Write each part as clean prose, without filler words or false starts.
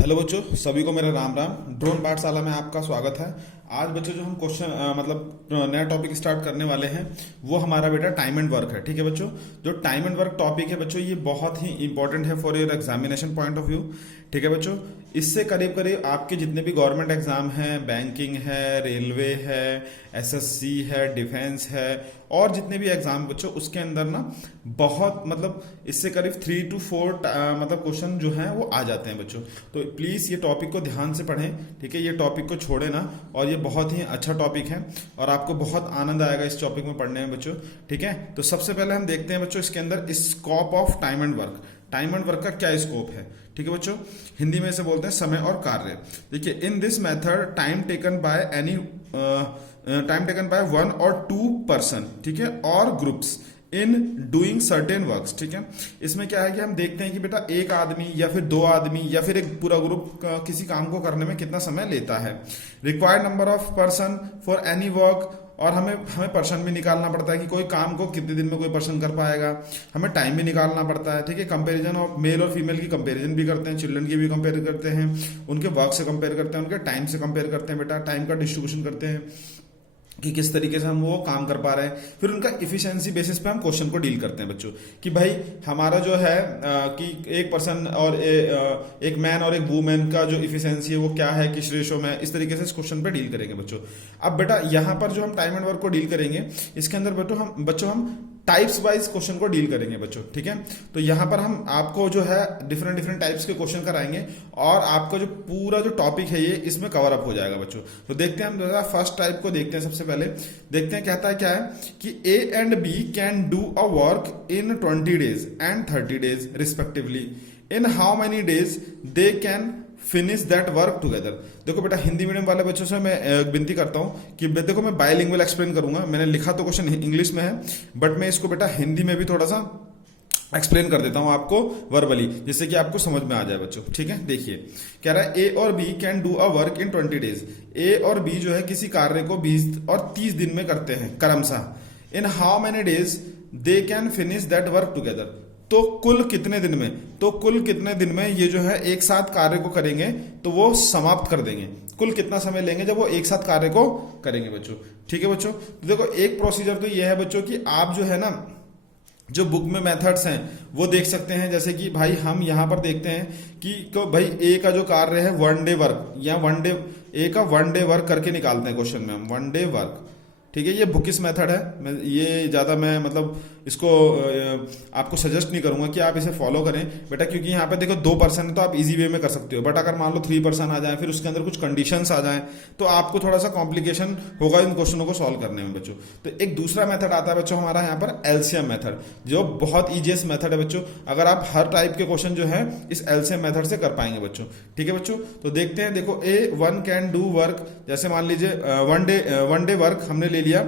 Hello बच्चों, सभी को मेरा राम राम। ड्रोन पाठशाला में आपका स्वागत है। आज बच्चों जो हम क्वेश्चन नया टॉपिक स्टार्ट करने वाले हैं वो हमारा बेटा टाइम एंड वर्क है। ठीक है बच्चों, जो टाइम एंड वर्क टॉपिक है बच्चों ये बहुत ही इंपॉर्टेंट है for your examination point of view. ठीक है बच्चों, इससे करीब करीब आपके जितने भी गवर्नमेंट एग्जाम हैं, बैंकिंग है, रेलवे है, एसएससी है, डिफेंस है और जितने भी एग्जाम बच्चों उसके अंदर ना बहुत इससे करीब 3 to 4 क्वेश्चन जो हैं वो आ जाते हैं बच्चों। तो प्लीज़ ये टॉपिक को ध्यान से पढ़ें। ठीक है, ये टॉपिक को छोड़े ना, और ये बहुत ही अच्छा टॉपिक है और आपको बहुत आनंद आएगा इस टॉपिक में पढ़ने में बच्चों। ठीक है, तो सबसे पहले हम देखते हैं बच्चों इसके अंदर scope of time and work. Time and work का क्या स्कोप है। ठीक है बच्चों, हिंदी में इसे बोलते हैं समय और कार्य। देखिए, in this method time taken by one और टू पर्सन, ठीक है, और groups in doing certain works. ठीक है, इसमें क्या है कि हम देखते हैं कि बेटा एक आदमी या फिर दो आदमी या फिर एक पूरा ग्रुप किसी काम को करने में कितना समय लेता है। Required number of person for any work, और हमें पर्सन भी निकालना पड़ता है कि कोई काम को कितने दिन में कोई पर्सन कर पाएगा। हमें टाइम भी निकालना पड़ता है। ठीक है, कंपैरिजन ऑफ मेल और फीमेल की कंपैरिजन भी करते हैं, चिल्ड्रन की भी कंपेयर करते हैं, उनके वर्क से कंपेयर करते हैं, उनके टाइम से कंपेयर करते हैं बेटा, टाइम का डिस्ट्रीब्यूशन करते हैं कि किस तरीके से हम वो काम कर पा रहे हैं। फिर उनका इफिशिएंसी बेसिस पे हम क्वेश्चन को डील करते हैं बच्चों कि भाई हमारा जो है कि एक पर्सन और एक मैन और एक वूमेन का जो इफिशिएंसी है वो क्या है, किस रेशो में, इस तरीके से इस क्वेश्चन पे डील करेंगे बच्चों। अब बेटा यहाँ पर जो हम टाइम एंड वर्क को डील करेंगे इसके अंदर बच्चों हम टाइप्स वाइज क्वेश्चन को डील करेंगे बच्चों। ठीक है, तो यहाँ पर हम आपको जो है डिफरेंट टाइप्स के क्वेश्चन कराएंगे और आपका जो पूरा जो टॉपिक है ये इसमें कवर अप हो जाएगा बच्चों। तो देखते हैं हम फर्स्ट टाइप को देखते हैं। सबसे पहले देखते हैं कहता है क्या है कि A and B can do a work in 20 days and 30 days respectively. In how many days they can finish that work together. देखो बेटा, हिंदी मीडियम वाले बच्चों से मैं विनती करता हूं कि देखो मैं बायलिंगुअल एक्सप्लेन करूंगा। मैंने लिखा तो क्वेश्चन इंग्लिश में है बट मैं इसको बेटा हिंदी में भी थोड़ा सा एक्सप्लेन कर देता हूं आपको वर्बली, जिससे कि आपको समझ में आ जाए बच्चों। ठीक है, देखिए कह रहा है ए और B can do a work in 20 days। A और बी जो है किसी कार्य को 20 और 30 दिन में करते हैं क्रमशः। इन how many days they can finish that work together. तो कुल कितने दिन में ये जो है एक साथ कार्य को करेंगे तो वो समाप्त कर देंगे। कुल कितना समय लेंगे जब वो एक साथ कार्य को करेंगे बच्चों। ठीक है बच्चों, तो देखो एक प्रोसीजर तो ये है बच्चों कि आप जो है ना जो बुक में मेथड्स हैं वो देख सकते हैं। जैसे कि भाई हम यहाँ पर देखते हैं कि तो भाई ए का जो कार्य है वन डे वर्क या ए का वन डे वर्क करके निकालते हैं क्वेश्चन में हम वन डे वर्क। ठीक है, ये बुकिस मेथड है। ये ज़्यादा मैं इसको आपको सजेस्ट नहीं करूंगा कि आप इसे फॉलो करें बेटा, क्योंकि यहाँ पे देखो 2 पर्सन है तो आप इजी वे में कर सकते हो। बट अगर मान लो 3 पर्सन आ जाए फिर उसके अंदर कुछ कंडीशंस आ जाएं तो आपको थोड़ा सा कॉम्प्लिकेशन होगा इन क्वेश्चनों को सॉल्व करने में बच्चों। तो एक दूसरा मेथड आता है बच्चों हमारा यहाँ पर एलसीएम मेथड, जो बहुत ईजीएस्ट मेथड है बच्चों। अगर आप हर टाइप के क्वेश्चन जो है इस एलसीएम मेथड से कर पाएंगे बच्चों। ठीक है बच्चों, तो देखते हैं। देखो ए वन कैन डू वर्क, जैसे मान लीजिए वन डे वर्क हमने ले लिया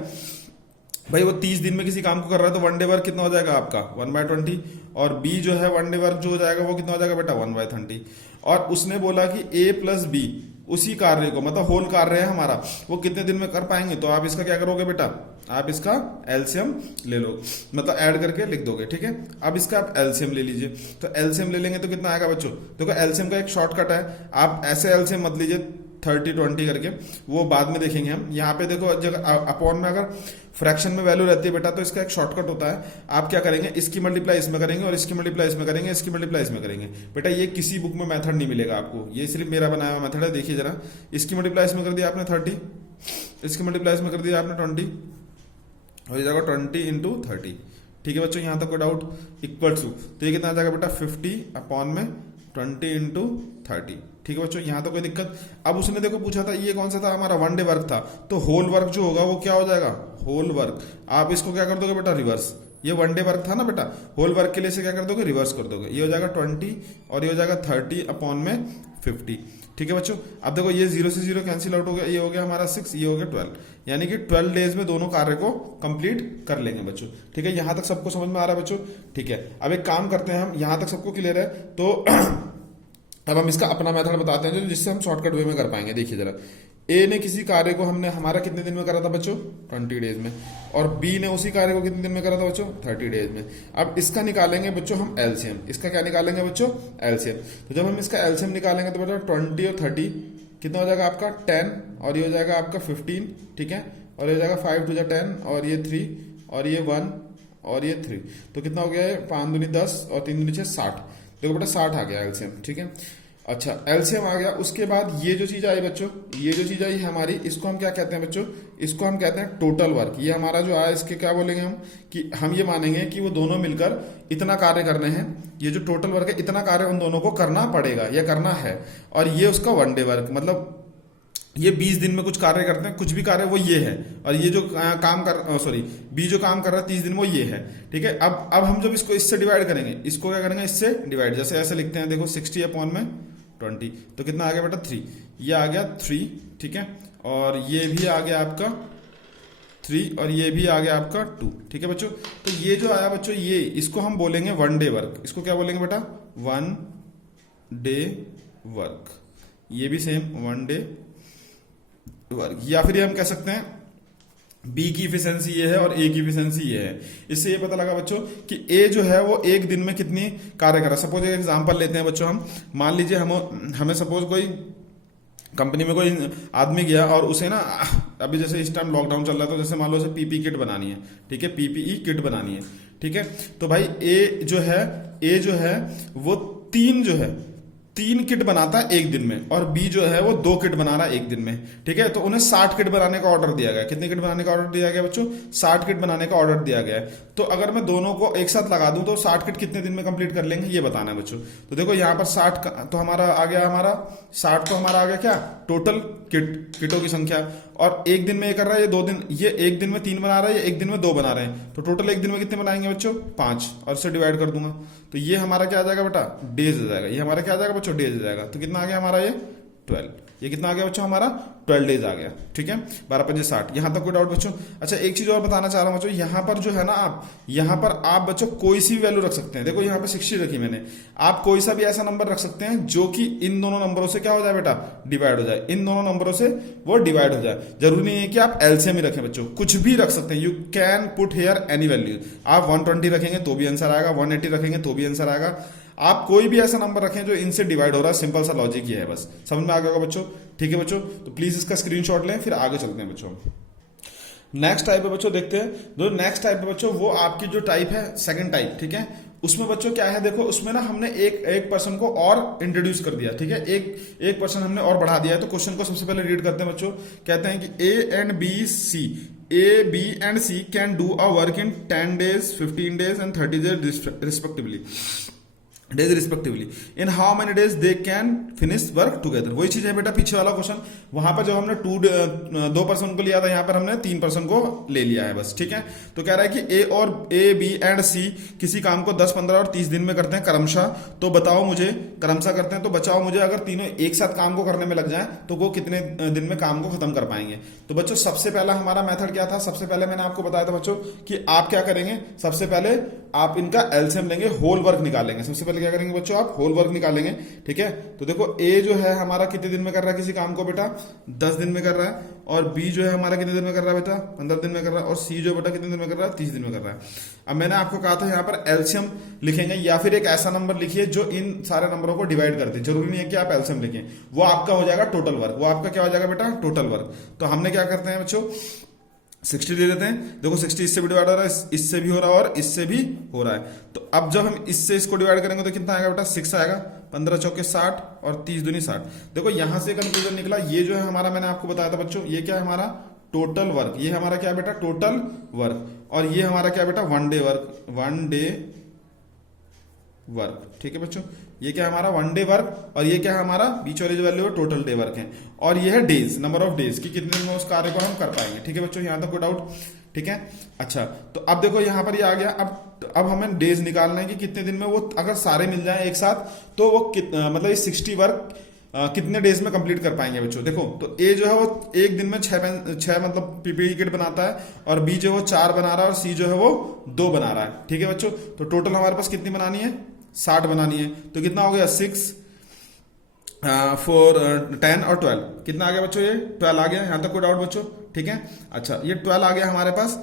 भाई, वो 30 दिन में किसी काम को कर रहा है तो वन डे वर्क कितना हो जाएगा आपका 1/20। और बी जो है वन डे वर्क जो हो जाएगा वो कितना हो जाएगा बेटा 1/30। और उसने बोला कि ए प्लस बी उसी कार्य को होल कार्य है हमारा वो कितने दिन में कर पाएंगे। तो आप इसका क्या करोगे बेटा, आप इसका एलसीएम ले लो, ऐड करके लिख दोगे। ठीक है, अब इसका आप एलसीएम ले लीजिए। तो एलसीएम ले लेंगे तो कितना आएगा बच्चों। देखो एलसीएम का एक शॉर्टकट है, आप ऐसे एलसीएम मत लीजिए 30-20 करके, वो बाद में देखेंगे हम। यहाँ पे देखो अपॉन में अगर फ्रैक्शन में वैल्यू रहती है बेटा तो इसका एक शॉर्टकट होता है। आप क्या करेंगे, इसकी मल्टीप्लाई इसमें करेंगे और इसकी मल्टीप्लाई इसमें करेंगे, इसकी मल्टीप्लाई इसमें करेंगे बेटा। ये किसी बुक में मेथड नहीं मिलेगा आपको, ये सिर्फ मेरा बनाया हुआ मेथड है। देखिए जरा, इसकी मल्टीप्लाई इसमें कर दिया आपने 30, इसकी मल्टीप्लाई इसमें कर दिया आपने 20, हो जाएगा 20 × 30। ठीक है बच्चों, यहाँ तक कोई डाउट। इक्वल टू, तो ये कितना आ जाएगा बेटा 50 अपॉन में 20 × 30। ठीक है बच्चों, यहाँ तो कोई दिक्कत। अब उसने देखो पूछा था ये कौन सा था हमारा वन डे वर्क था, तो होल वर्क जो होगा वो क्या हो जाएगा होल वर्क। आप इसको क्या कर दोगे बेटा रिवर्स, ये वन डे वर्क था ना बेटा, होल वर्क के लिए से क्या कर दोगे रिवर्स कर दोगे। ये हो जाएगा 20 और ये हो जाएगा 30 अपॉन में 50। ठीक है बच्चों, अब देखो ये 0 से 0 कैंसिल आउट हो गया, ये हो गया हमारा 6, ये हो गया 12, यानी कि 12 डेज में दोनों कार्य को कंप्लीट कर लेंगे बच्चों। ठीक है, यहाँ तक सबको समझ में आ रहा है बच्चों। ठीक है, अब एक काम करते हैं हम, यहाँ तक सबको क्लियर है तो अब हम इसका अपना मेथड बताते हैं जो जिससे हम शॉर्टकट वे में कर पाएंगे। देखिए जरा, ए ने किसी कार्य को हमने हमारा कितने दिन में करा था बच्चों? 20 डेज में। और बी ने उसी कार्य को कितने दिन में करा था बच्चों? 30 डेज में। अब इसका निकालेंगे बच्चों हम एलसीएम। इसका क्या निकालेंगे बच्चों? एलसीएम। तो जब हम इसका एलसीएम निकालेंगे तो बेटा 20 और 30 कितना हो जाएगा आपका? 10, और ये हो जाएगा आपका 15, ठीक है। और ये हो जाएगा 5 2 10, और ये 3, और ये 1, और ये 3। तो कितना हो गया है? 5 दूनी 10 और 3 दूनी 6, 60। देखो बेटा 60 आ गया एलसीएम, ठीक है। अच्छा, एलसीएम आ गया। उसके बाद ये जो चीज आई बच्चों, ये जो चीज आई हमारी, इसको हम क्या कहते हैं बच्चों? इसको हम कहते हैं टोटल वर्क। ये हमारा जो आया इसके क्या बोलेंगे हम? कि हम ये मानेंगे कि वो दोनों मिलकर इतना कार्य करने हैं। ये जो टोटल वर्क है, इतना कार्य उन दोनों को करना पड़ेगा या करना है। और ये उसका 1 डे वर्क, मतलब ये 20 दिन में कुछ कार्य करते हैं, कुछ भी कार्य वो ये है। और ये जो काम कर सॉरी बी जो काम कर रहा है 30 दिन वो ये है, ठीक है। अब हम जब इसको इससे डिवाइड करेंगे, इसको क्या करेंगे? इससे डिवाइड। जैसे ऐसे लिखते हैं, देखो 60 अपॉन में 20, तो कितना आ गया बेटा? 3। ये आ गया 3, ठीक है। और ये भी आ गया आपका 3, और ये भी आ गया आपका 2, ठीक है बच्चों। तो ये जो आया बच्चों, ये इसको हम बोलेंगे 1 डे वर्क। इसको क्या बोलेंगे बेटा? 1 डे वर्क। ये भी सेम 1 डे वर्क। या फिर ये हम कह सकते हैं बी की इफिशियंसी ये है और ए की इफिशियंसी ये है। इससे ये पता लगा बच्चों कि ए जो है वो एक दिन में कितनी कार्य कर रहा है। सपोज एक एग्जांपल लेते हैं बच्चों, हम मान लीजिए हमें सपोज कोई कंपनी में कोई आदमी गया और उसे ना, अभी जैसे इस टाइम लॉकडाउन चल रहा था, तो जैसे मान लो उसे पीपी किट बनानी है, ठीक है, पीपीई किट बनानी है, ठीक है। तो भाई ए जो है वो 3 किट बनाता है एक दिन में, और बी जो है वो 2 किट बना रहा है एक दिन में, ठीक है। तो उन्हें 60 किट बनाने का ऑर्डर दिया गया। कितने किट बनाने का ऑर्डर दिया गया बच्चों? 60 किट बनाने का ऑर्डर दिया गया है। तो अगर मैं दोनों को एक साथ लगा दूं तो 60 किट कितने दिन में कंप्लीट कर लेंगे, ये बताना है बच्चों। तो देखो यहाँ पर 60 तो हमारा आ गया, 60 तो हमारा आ गया क्या? टोटल किटों की संख्या। और एक दिन में ये कर रहा है, ये 2 दिन, ये एक दिन में 3 बना रहा है, ये एक दिन में 2 बना रहे हैं। तो टोटल एक दिन में कितने बनाएंगे बच्चों? 5, और इससे डिवाइड कर दूंगा। तो ये हमारा क्या आ जाएगा बेटा? डेज आ जाएगा। ये हमारा क्या आ जाएगा बच्चों? डेज आ जाएगा। तो कितना आ गया हमारा? ये 12। ये कितना आ गया बच्चों? हमारा 12 डेज आ गया, ठीक है। 12 5 60। यहां तक कोई डाउट बच्चों? अच्छा, एक चीज और बताना चाह रहा हूं बच्चों, यहां पर जो है ना, यहां पर आप बच्चों कोई सी वैल्यू रख सकते हैं। देखो यहां पे 60 रखी मैंने, आप कोई सा भी ऐसा नंबर रख सकते हैं जो कि इन दोनों नंबरों से क्या हो जाए बेटा? डिवाइड हो जाए। इन दोनों नंबरों से वो डिवाइड हो जाए। जरूरी नहीं है कि आप एलसीएम ही रखें बच्चों, कुछ भी रख सकते हैं। You can put here any value. आप 120 रखेंगे तो भी आंसर आएगा, 180 रखेंगे तो भी आंसर आएगा। आप कोई भी ऐसा नंबर रखें जो इनसे डिवाइड हो रहा है। सिंपल सा लॉजिक ये है, बस समझ में आ गया होगा बच्चों, ठीक है बच्चों। तो प्लीज इसका स्क्रीनशॉट लें, फिर आगे चलते हैं बच्चों। नेक्स्ट टाइप है बच्चों, देखते हैं। जो नेक्स्ट टाइप है बच्चों, वो आपकी जो टाइप है सेकंड टाइप, ठीक है। उसमें बच्चों क्या है, देखो उसमें ना हमने एक पर्सन को और इंट्रोड्यूस कर दिया, ठीक है। एक पर्सन हमने और बढ़ा दिया है। तो क्वेश्चन को सबसे पहले रीड करते हैं बच्चों। कहते हैं कि A, B and C can do a work in 10 days, 15 days and 30 days respectively. In how many days they can finish work together? वही चीज है बेटा पीछे वाला क्वेश्चन। वहां पर जब हमने 2 पर्सन को लिया था, यहाँ पर हमने 3 पर्सन को ले लिया है बस, ठीक है। तो कह रहा है कि A, B एंड C किसी काम को 10, 15 और 30 दिन में करते हैं क्रमशः। तो बताओ मुझे, क्रमशः करते हैं तो बचाओ मुझे, अगर तीनों एक साथ काम को करने में लग जाए तो वो कितने दिन में काम को खत्म कर पाएंगे। तो बच्चों सबसे पहला हमारा मेथड क्या था? सबसे पहले मैंने आपको बताया था बच्चों कि आप क्या करेंगे, सबसे पहले आप इनका एलसीएम लेंगे, होल वर्क निकालेंगे। सबसे पहले क्या करेंगे बच्चों? आप होल वर्क निकालेंगे, ठीक है। तो देखो ए जो है हमारा कितने दिन में कर रहा है किसी काम को बेटा? 10 दिन में कर रहा है। और बी जो है हमारा कितने दिन में कर रहा है बेटा? 15 दिन में कर रहा है। और सी जो बेटा कितने दिन में कर रहा है? 30 दिन में कर रहा है। अब मैंने आपको कहा था यहाँ पर एलसीएम लिखेंगे, या फिर एक ऐसा नंबर लिखिए जो इन सारे नंबरों को डिवाइड कर दे। जरूरी नहीं है कि आप एलसीएम लिखें, वो आपका हो जाएगा टोटल वर्क। वो आपका क्या हो जाएगा बेटा? Total work. तो हमने क्या करते हैं बच्चों? 60 दे देते हैं। देखो 60 इससे भी डिवाइड हो रहा है, इससे भी हो रहा है और इससे भी हो रहा है। तो अब जब हम इससे इसको डिवाइड करेंगे तो कितना आएगा बेटा? 6 आएगा। 15 चौके 60 और 30 दूनी 60। देखो यहां से कंक्लूजन निकला, ये जो है हमारा, मैंने आपको बताया था बच्चों, ये क्या है हमारा? Total work. ये हमारा क्या है बेटा? Total work. और ये हमारा क्या बेटा? 1 डे वर्क। 1 डे वर्क, ठीक है बच्चों। ये क्या है हमारा? 1 डे वर्क। और ये क्या है हमारा? बीच वाली जो वैल्यू है टोटल डे वर्क है। और ये है डेज, नंबर ऑफ डेज, कि कितने दिन में उस कार्य को हम कर पाएंगे, ठीक है बच्चों। यहां तक कोई डाउट? ठीक है। अच्छा, तो अब देखो यहां पर ये आ गया। अब हमें डेज निकालना है कि कितने दिन में वो, अगर सारे मिल जाए एक साथ तो वो मतलब ये 60 वर्क कितने डेज में कंप्लीट कर पाएंगे बच्चों? देखो तो ए जो है वो एक दिन में 6 मतलब पीपीई किट बनाता है, और बी जो है वो 4 बना रहा है, और सी जो है वो 2 बना रहा है, ठीक है बच्चों। तो टोटल हमारे पास कितनी बनानी है? 60 बनानी है। तो कितना हो गया? 6 फोर 10 और 12 कितना आ गया बच्चों, ये 12 आ गया। यहां तक कोई डाउट बच्चों? ठीक है, अच्छा ये 12 आ गया हमारे पास।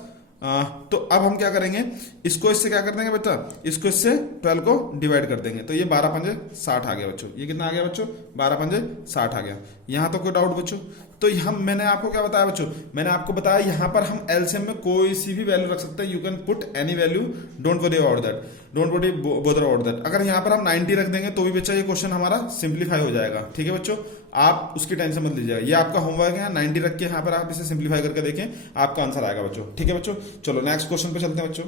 तो अब हम क्या करेंगे, इसको इससे क्या कर देंगे बेटा, इसको इससे 12 को डिवाइड कर देंगे। तो ये 12 पंजे 60 आ गया बच्चों। ये कितना आ गया बच्चों, 12 पंजे 60 आ गया। यहां तो कोई डाउट बच्चों? तो हम, मैंने आपको क्या बताया बच्चों, मैंने आपको बताया यहां पर हम एलसीएम में कोई सी भी वैल्यू रख सकते हैं। You can put any value, don't worry about that, don't worry bother about that. अगर यहां पर हम 90 रख देंगे तो भी बच्चा ये क्वेश्चन हमारा सिंप्लीफाई हो जाएगा। ठीक है बच्चों, आप उसकी टेंशन मत लीजिएगा, ये आपका होमवर्क है। 90 रख के यहाँ पर आप इसे सिंप्लीफाई करके देखें, आपका आंसर आएगा बच्चों। ठीक है बच्चों, चलो नेक्स्ट क्वेश्चन पे चलते हैं बच्चों।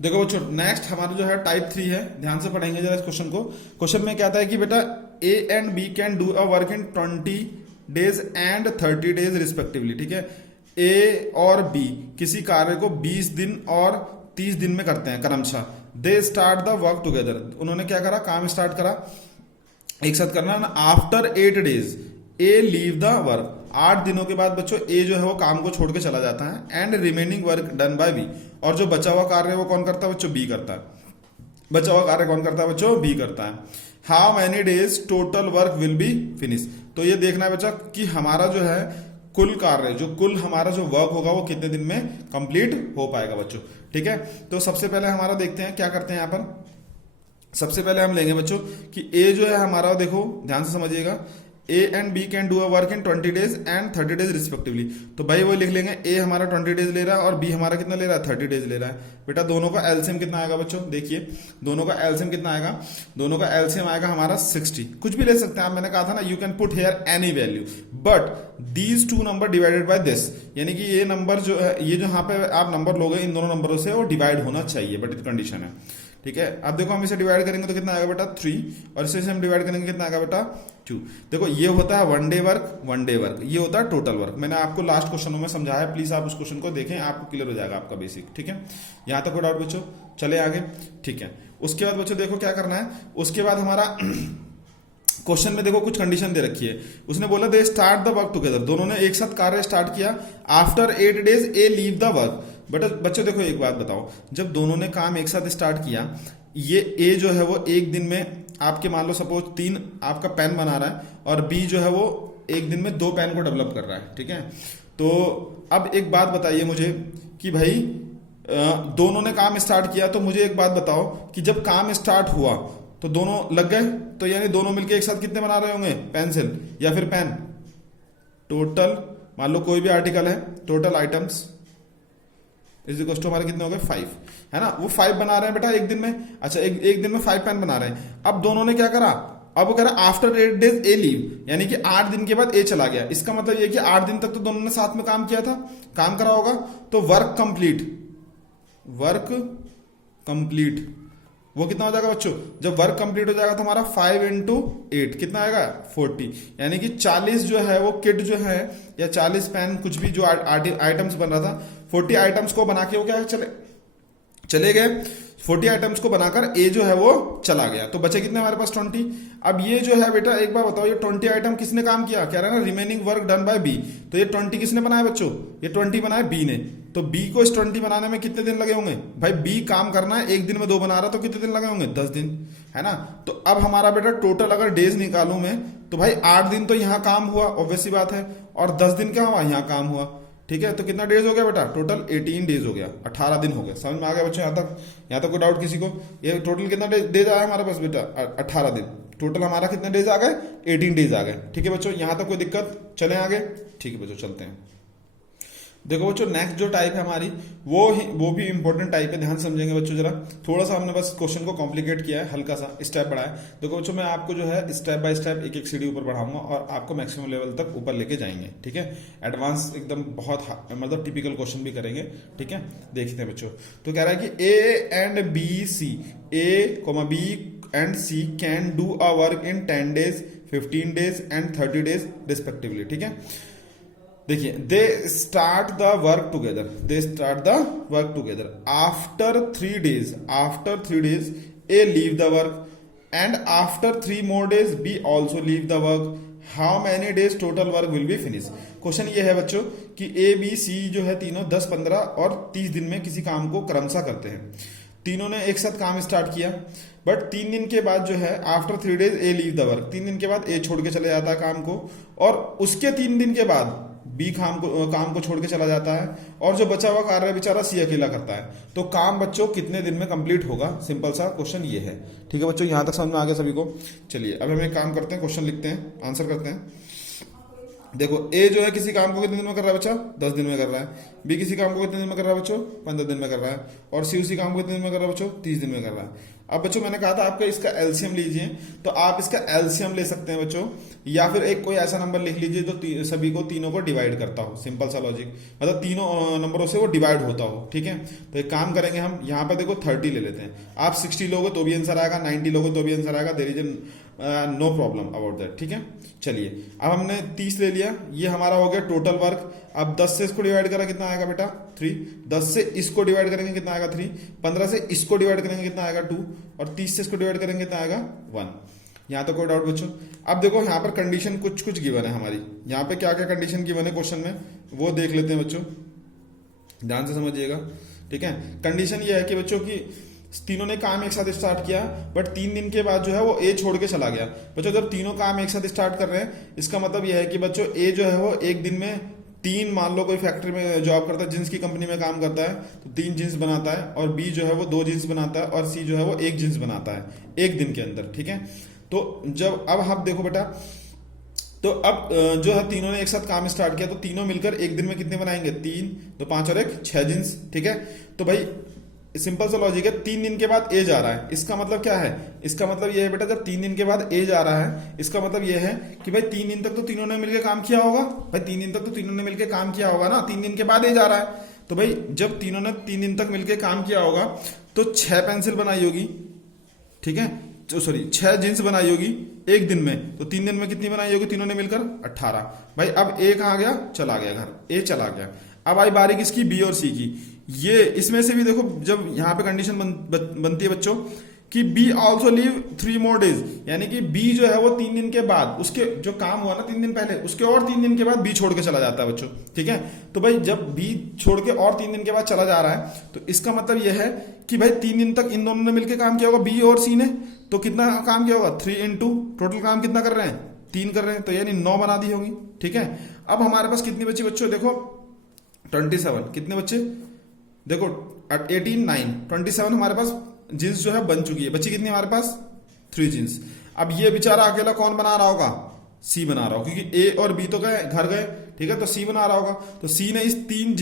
देखो बच्चों, नेक्स्ट हमारा जो है टाइप 3 है, ध्यान से पढ़ेंगे जरा इस क्वेश्चन को। क्वेश्चन में कहता है कि बेटा A and B can do a work in 20 days and 30 days respectively. ठीक है, ए और बी किसी कार्य को 20 दिन और 30 दिन में करते हैं क्रमशः। दे स्टार्ट द वर्क टुगेदर, उन्होंने क्या करा, काम स्टार्ट करा, एक साथ करना ना। After 8 days A leave the work, 8 दिनों के बाद बच्चों ए जो है वो काम को छोड़ के चला जाता है। And remaining work done by B, और जो बचा हुआ कार्य है वो कौन करता है बच्चों, बी करता है। बचा हुआ कार्य कौन करता है बच्चों, बी करता है। How many days total work will be finish, तो ये देखना है बच्चा कि हमारा जो है कुल कार्य, जो कुल हमारा जो वर्क होगा वो कितने दिन में कंप्लीट हो पाएगा बच्चों। ठीक है, तो सबसे पहले हमारा देखते हैं क्या करते हैं यहाँ पर। सबसे पहले हम लेंगे बच्चों कि ए जो है हमारा, देखो ध्यान से समझिएगा, A and B can do a work in 20 days and 30 days respectively. तो भाई वो लिख लेंगे, ए हमारा 20 डेज ले रहा है और बी हमारा कितना ले रहा है, 30 डेज ले रहा है। बेटा दोनों का एलसीएम कितना आएगा बच्चों, देखिए दोनों का एलसीएम कितना आएगा, दोनों का एलसीएम आएगा हमारा 60। कुछ भी ले सकते हैं आप, मैंने कहा था ना, you can put here any value, but these 2 number divided by this, यानी कि ये नंबर जो है, ये जो यहाँ पे आप नंबर लोगे इन दोनों नंबरों से, वो डिवाइड होना चाहिए, बट इस कंडीशन है। ठीक है, अब देखो हम इसे डिवाइड करेंगे तो कितना आएगा बेटा 3, और इसे हम डिवाइड करेंगे कितना आएगा बेटा 2। देखो ये होता है 1 डे वर्क, 1 डे वर्क, ये होता है टोटल वर्क। मैंने आपको लास्ट क्वेश्चनों में समझाया, प्लीज आप उस क्वेश्चन को देखें, आपको क्लियर हो जाएगा आपका बेसिक। ठीक है, यहां तक कोई डाउट बच्चों, चले आगे। ठीक है, उसके बाद बच्चों देखो क्या करना है, उसके बाद हमारा क्वेश्चन में देखो कुछ कंडीशन दे रखी है। उसने बोला दे स्टार्ट द वर्क टुगेदर, दोनों ने एक साथ कार्य स्टार्ट किया। After 8 days A leave the work. But बच्चों देखो एक बात बताओ, जब दोनों ने काम एक साथ स्टार्ट किया, ये ए जो है वो एक दिन में आपके मान लो सपोज 3 आपका पेन बना रहा है, और बी जो है वो एक दिन में 2 पेन को डेवलप कर रहा है। ठीक है, तो अब एक बात बताइए मुझे कि भाई दोनों ने काम स्टार्ट किया, तो मुझे एक बात बताओ कि जब काम स्टार्ट हुआ तो दोनों लग गए, तो यानी दोनों मिलकर एक साथ कितने बना रहे होंगे, पेंसिल या फिर पेन। टोटल मान लो कोई भी आर्टिकल है, total items is equal to हमारे कितने हो गए 5, है ना। वो 5 बना रहे हैं बेटा एक दिन में। अच्छा एक दिन में 5 पेन बना रहे हैं। अब दोनों ने क्या करा, अब वो कह रहा आफ्टर 8 डेज ए लीव, यानी कि 8 दिन के बाद ए चला गया। इसका मतलब ये कि 8 दिन तक तो दोनों ने साथ में काम किया था, काम करा होगा, तो वर्क कंप्लीट, वर्क कंप्लीट वो कितना हो जाएगा बच्चों, जब वर्क कंप्लीट हो जाएगा तो हमारा 5 इंटू 8 कितना आएगा 40, यानी कि 40 जो है वो किट जो है, या 40 पेन कुछ भी जो आइटम्स बन रहा था, 40 आइटम्स को बना के वो क्या चले गए। 40 आइटम्स को बनाकर ए जो है वो चला गया, तो बचे कितने हमारे पास 20। अब ये जो है बेटा एक बार बताओ, ये 20 आइटम किसने काम किया, कह रहा है ना remaining work done by B, तो ये 20 किसने बनाया बच्चों, ये 20 बनाया बी ने। तो बी को इस 20 बनाने में कितने दिन लगे होंगे भाई, बी काम करना है एक दिन में 2 बना रहा, तो कितने दिन लगे होंगे 10 दिन, है ना। तो अब हमारा बेटा टोटल अगर डेज निकालूं मैं, तो भाई 8 दिन तो यहाँ काम हुआ, ऑब्वियस सी बात है, और 10 दिन क्या हुआ, यहाँ काम हुआ। ठीक है, तो कितना डेज हो गया बेटा, टोटल 18 डेज हो गया, 18 दिन हो गया। समझ में आ गया बच्चों यहाँ तक कोई डाउट किसी को। ये टोटल कितना डेज आया हमारे पास बेटा 18 दिन, टोटल हमारा कितने डेज आ गए 18 डेज आ गए। ठीक है बच्चों, यहाँ तक कोई दिक्कत, चले आगे। ठीक है बच्चों चलते हैं। देखो बच्चों नेक्स्ट जो टाइप है हमारी, वो भी इंपॉर्टेंट टाइप है, ध्यान समझेंगे बच्चों जरा। थोड़ा सा हमने बस क्वेश्चन को कॉम्प्लिकेट किया है, हल्का सा स्टेप बढ़ाया। देखो बच्चों मैं आपको जो है स्टेप बाय स्टेप एक सीढ़ी ऊपर बढ़ाऊंगा और आपको मैक्सिमम लेवल तक ऊपर लेके जाएंगे। ठीक है, एडवांस एकदम बहुत मतलब टिपिकल क्वेश्चन भी करेंगे। ठीक है, देखते हैं बच्चों। तो कह रहा है कि A and B C, A B and C can do a work in 10 days 15 days and 30 days respectively. ठीक है, देखिए they start the work together, they start the work together after 3 days A leave the work and after 3 more days B also leave the work. How many days total work will be finish. Question ये है बच्चों कि A B C जो है तीनों 10, 15 और 30 दिन में किसी काम को क्रमशः करते हैं। तीनों ने एक साथ काम स्टार्ट किया, बट 3 दिन के बाद जो है after 3 days A leave the work, 3 दिन के बाद ए छोड़ के चले जाता है काम को, और उसके 3 दिन के बाद बी काम को छोड़ के चला जाता है, और जो बचा हुआ कार्य बेचारा सी अकेला करता है। तो काम बच्चों कितने दिन में कंप्लीट होगा, सिंपल सा क्वेश्चन ये है। ठीक है बच्चों, यहां तक समझ में आ गया सभी को। चलिए अब हम एक काम करते हैं, क्वेश्चन लिखते हैं, आंसर करते हैं। देखो ए जो है किसी काम को कितने दिन में कर रहा है बच्चा, 10 दिन में कर रहा है। बी किसी काम को कितने दिन में कर रहा है बच्चों, 15 दिन में कर रहा है। और सी उसी काम को कितने दिन में कर रहा है बच्चों, 30 दिन में कर रहा है। अब बच्चों मैंने कहा था आपका इसका एलसीएम लीजिए, तो आप इसका एलसीएम ले सकते हैं बच्चों, या फिर एक कोई ऐसा नंबर लिख लीजिए जो सभी को तीनों को डिवाइड करता हो। सिंपल सा लॉजिक, मतलब तीनों नंबरों से वो डिवाइड होता हो। ठीक है, तो एक काम करेंगे हम, यहाँ पे देखो 30 ले लेते हैं। आप 60 लोगे तो भी आंसर आएगा, 90 लोगे तो भी आंसर आएगा, there is no problem about that. ठीक है, चलिए अब हमने 30 ले लिया, ये हमारा हो गया टोटल वर्क। अब 10 से इसको डिवाइड करा कितना आएगा बेटा, 3। 10 से इसको डिवाइड करेंगे कितना आएगा, 3। 15 से इसको डिवाइड करेंगे कितना आएगा, 2। और 30 से इसको डिवाइड करेंगे कितना आएगा, 1। यहाँ तो कोई डाउट बच्चों। अब देखो यहाँ पर कंडीशन कुछ कुछ गिवन है हमारी, यहाँ पे क्या क्या कंडीशन गिवन है क्वेश्चन में, वो देख लेते हैं बच्चों, ध्यान से समझिएगा। ठीक है, कंडीशन ये है कि बच्चों की तीनों ने काम एक साथ स्टार्ट किया, बट 3 दिन के बाद जो है वो ए छोड़ के चला गया। बच्चों जब तीनों काम एक साथ स्टार्ट कर रहे हैं, इसका मतलब यह है कि बच्चों ए जो है वो एक दिन में 3, मान लो कोई फैक्ट्री में जॉब करता है, जींस की कंपनी में काम करता है, तो 3 जींस बनाता है, और बी जो है वो 2 जींस बनाता है, और सी जो है वो 1 जींस बनाता है एक दिन के अंदर। ठीक है, तो जब अब आप देखो बेटा, तो अब जो है तीनों ने एक साथ काम स्टार्ट किया, तो तीनों मिलकर एक दिन में कितने बनाएंगे, 3, 2, 5 और 1, 6 जींस। ठीक है, तो भाई सिंपल सा लॉजिक है, 3 दिन के बाद ए जा रहा है, इसका मतलब क्या है, इसका मतलब यह है बेटा जब 3 दिन के बाद ए जा रहा है, इसका मतलब यह है कि भाई 3 दिन तक तो तीनों ने मिलकर काम किया होगा। भाई 3 दिन तक तो तीनों ने मिलकर काम किया होगा ना, 3 दिन के बाद ए जा रहा है, तो भाई जब तीनों ने 3 दिन तक मिलकर काम किया होगा तो 6 पेंसिल बनाई होगी। ठीक है, तो सॉरी 6 जींस बनाई होगी एक दिन में, तो 3 दिन में कितनी बनाई होगी तीनों ने मिलकर, 18। भाई अब ए कहाँ गया, चला गया घर, ए चला गया। अब आई बारी किसकी, बी और सी की। ये इसमें से भी देखो, जब यहाँ पे कंडीशन बनती है बच्चों कि B also leave 3 more days, यानी कि बी जो है वो 3 दिन के बाद, उसके जो काम हुआ ना 3 दिन पहले, उसके और 3 दिन के बाद बी छोड़ के चला जाता है बच्चों। ठीक है, तो भाई जब बी छोड़ के और 3 दिन के बाद चला जा रहा है, तो इसका मतलब यह है कि भाई 3 दिन तक इन दोनों ने मिलकर काम किया होगा, बी और सी ने, तो कितना काम किया होगा, 3 into टोटल काम कितना कर रहे हैं, 3 कर रहे हैं, तो यानी 9 बना दी होगी। ठीक है, अब हमारे पास कितनी बची बच्चों, देखो 27, कितने बच्चे, देखो 18, 9, 27 हमारे पास जींस जो है बन चुकी है, बची कितनी हमारे पास, 3 जींस। अब ये बेचारा अकेला कौन बना रहा होगा, सी बना रहा होगा, क्योंकि ए और बी तो गए घर गए। ठीक है, तो सी बना रहा होगा, तो सी ने इस 3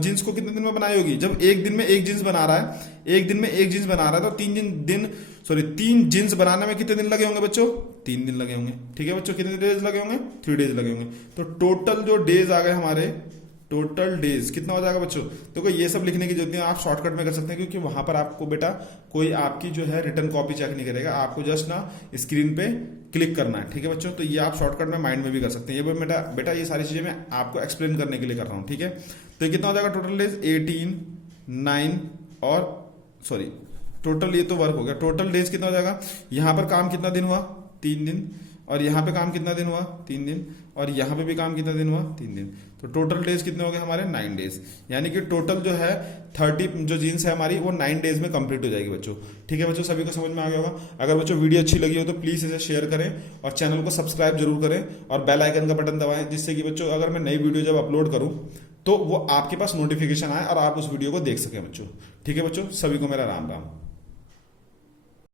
जींस को कितने दिन में बनाई होगी, जब एक दिन में एक जींस बना रहा है, एक दिन में एक जींस बना रहा है, तो 3 जींस बनाने में कितने दिन लगे होंगे बच्चों, 3 दिन लगे होंगे। ठीक है बच्चों, कितने डेज लगे होंगे, 3 डेज लगे होंगे। तो टोटल जो डेज आ गए हमारे, टोटल डेज कितना हो जाएगा बच्चों। देखो ये सब लिखने की जरूरत नहीं है, आप शॉर्टकट में कर सकते हैं, क्योंकि वहां पर आपको बेटा कोई आपकी जो है रिटर्न कॉपी चेक नहीं करेगा, आपको जस्ट ना स्क्रीन पे क्लिक करना है। ठीक है बच्चों, तो ये आप शॉर्टकट में माइंड में भी कर सकते हैं। ये बेटा ये सारी चीजें मैं आपको एक्सप्लेन करने के लिए कर रहा हूँ। ठीक है, तो ये कितना हो जाएगा टोटल डेज, 18, 9 और सॉरी टोटल, ये तो वर्क हो गया, टोटल डेज कितना हो जाएगा, यहाँ पर काम कितना दिन हुआ, 3 दिन, और यहाँ पे काम कितना दिन हुआ, 3 दिन, और यहाँ पे भी काम कितना दिन हुआ, 3 दिन। तो टोटल डेज कितने हो गए हमारे, 9 डेज, यानी कि टोटल जो है 30 जो जीन्स है हमारी वो 9 डेज में कंप्लीट हो जाएगी बच्चों। ठीक है बच्चों, सभी को समझ में आ गया होगा। अगर बच्चों वीडियो अच्छी लगी हो तो प्लीज इसे शेयर करें और चैनल को सब्सक्राइब जरूर करें और बेल आइकन का बटन दबाएं, जिससे कि बच्चों अगर मैं नई वीडियो जब अपलोड करूं तो वो आपके पास नोटिफिकेशन आए और आप उस वीडियो को देख सकें बच्चों। ठीक है बच्चों, सभी को मेरा राम राम।